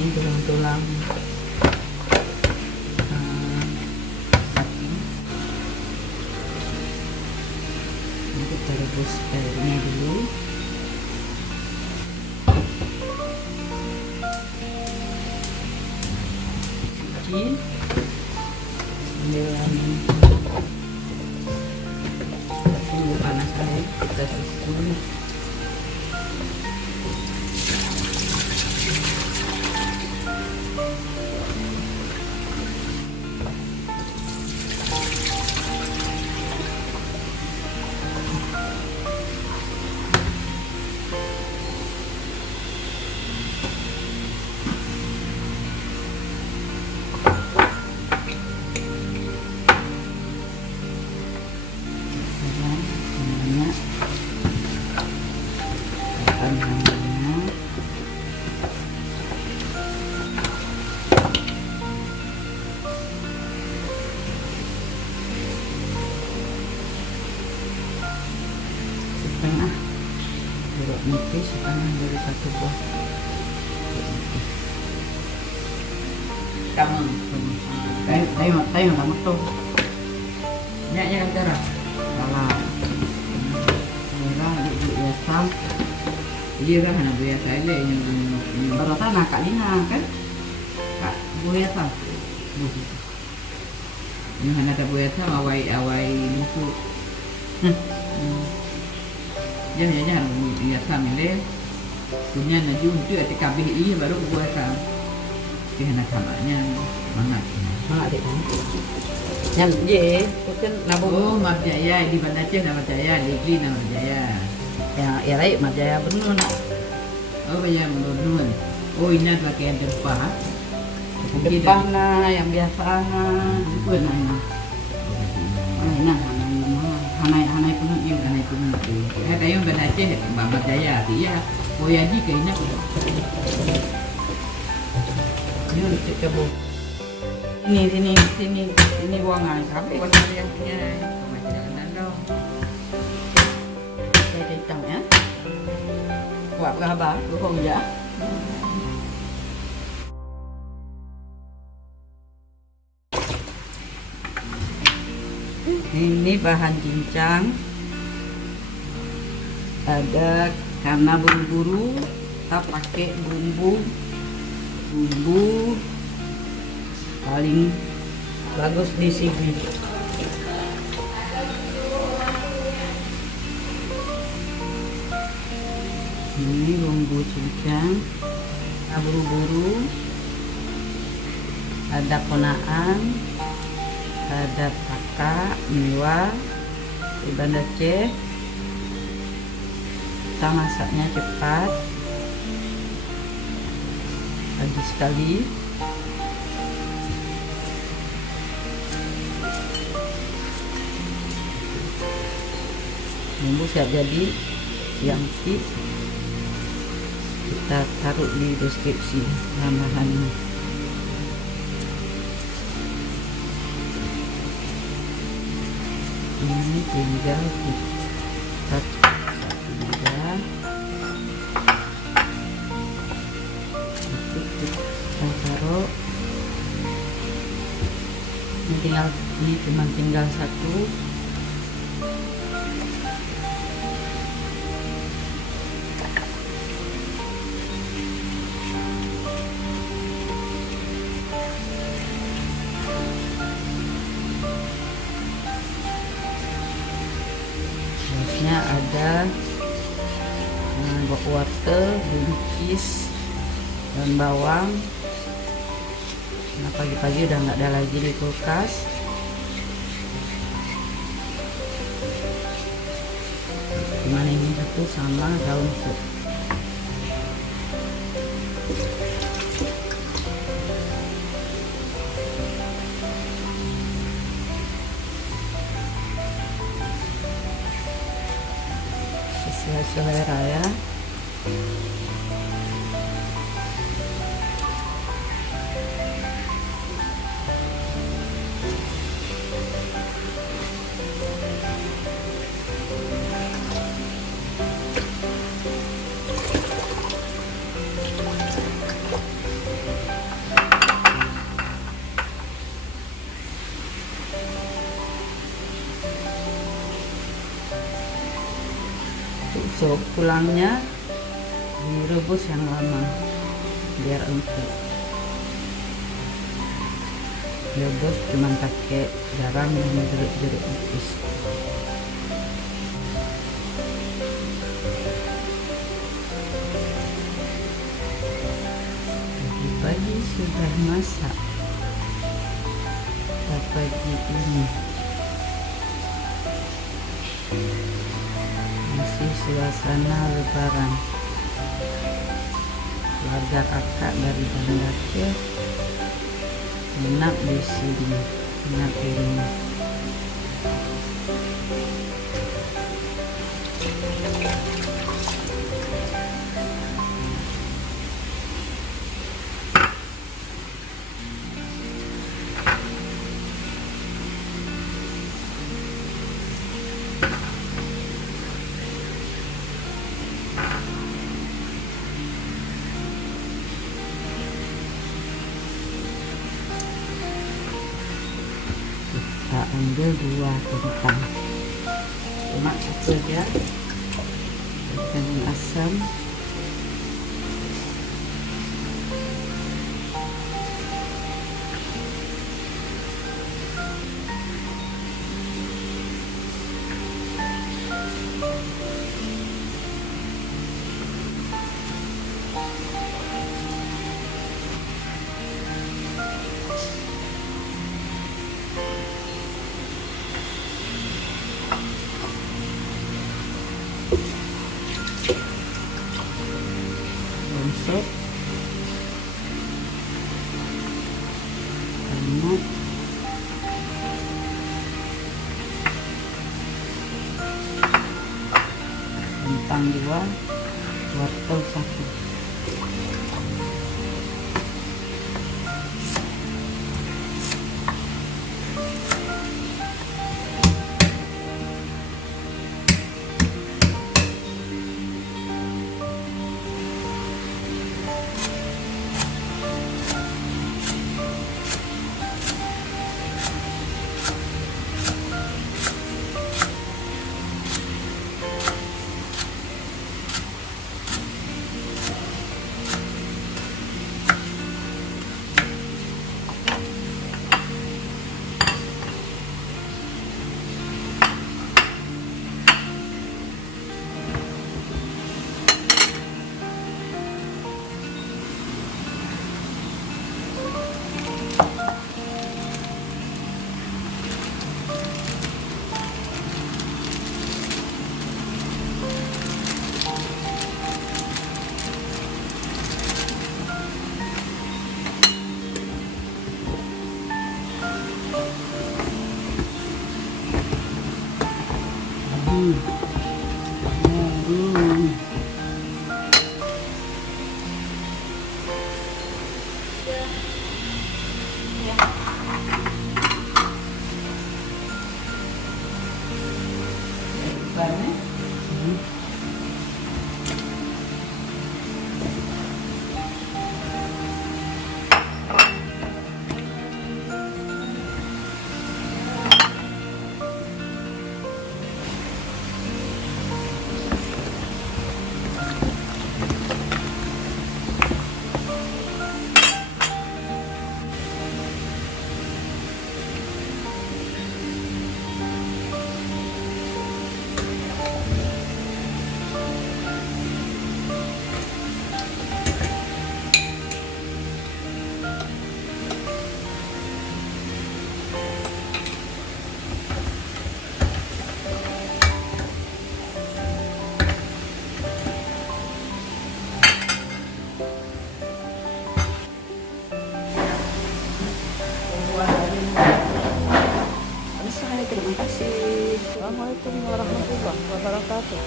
Ini tulang-tulang sapi. Ini kita rebus airnya dulu. Cuci. Ambil tunggu panas air, kita susun. Setengah jeruk nipis, setengah dari satu buah jeruk nipis. Kamu tayo kamu tuh nyak antara salah orang ibu biasa dia kan anak biasa aja yang berata nak kak Lina kan kak biasa yang anak biasa awai buku jangan biasa milih punya najum itu ya TKBI baru biasa kena kamarnya semangat deh yang je kan nabung Marjaya di Banda Aceh nama Marjaya Ligli nama Marjaya ya right Marjaya Benun banyak Benun ini adalah kain depan yang biasa itu hanai punut ada yang Banda Aceh Marjaya dia Boyaji kayaknya ini lucu kebo sini buangan sampai buat yang punya macam jangan dong saya hitam ya kuat kabar bukan ya ini bahan cincang ada karena buru-buru kita pakai bumbu paling bagus di sini. Ini bumbu cincang, buru-buru, ada ponaan, ada kakak, miwa, di Banda Aceh. Kita masaknya cepat. Lagi sekali bumbu siap jadi yang kita taruh di deskripsi bahan-bahannya. Ini tinggal kita taruh ini cuma tinggal satu harusnya ada wortel, buncis dan bawang. Nah, pagi-pagi udah nggak ada lagi di kulkas. Cuman ini satu sama daun sup. Sesuai selera ya. Untuk tulangnya direbus yang lama biar empuk. Direbus cuma pakai garam dan jeruk nipis. Pagi sudah masak pagi ini. Masih suasana lebaran. Keluarga kakak dari Banda Aceh menginap di sini, menginap di rumah. Kita ambil 2 kentang, cuma satu aja, dengan asam. Bonsok, tomat, kentang 2, wortel 1. Terima kasih. Assalamualaikum warahmatullahi wabarakatuh.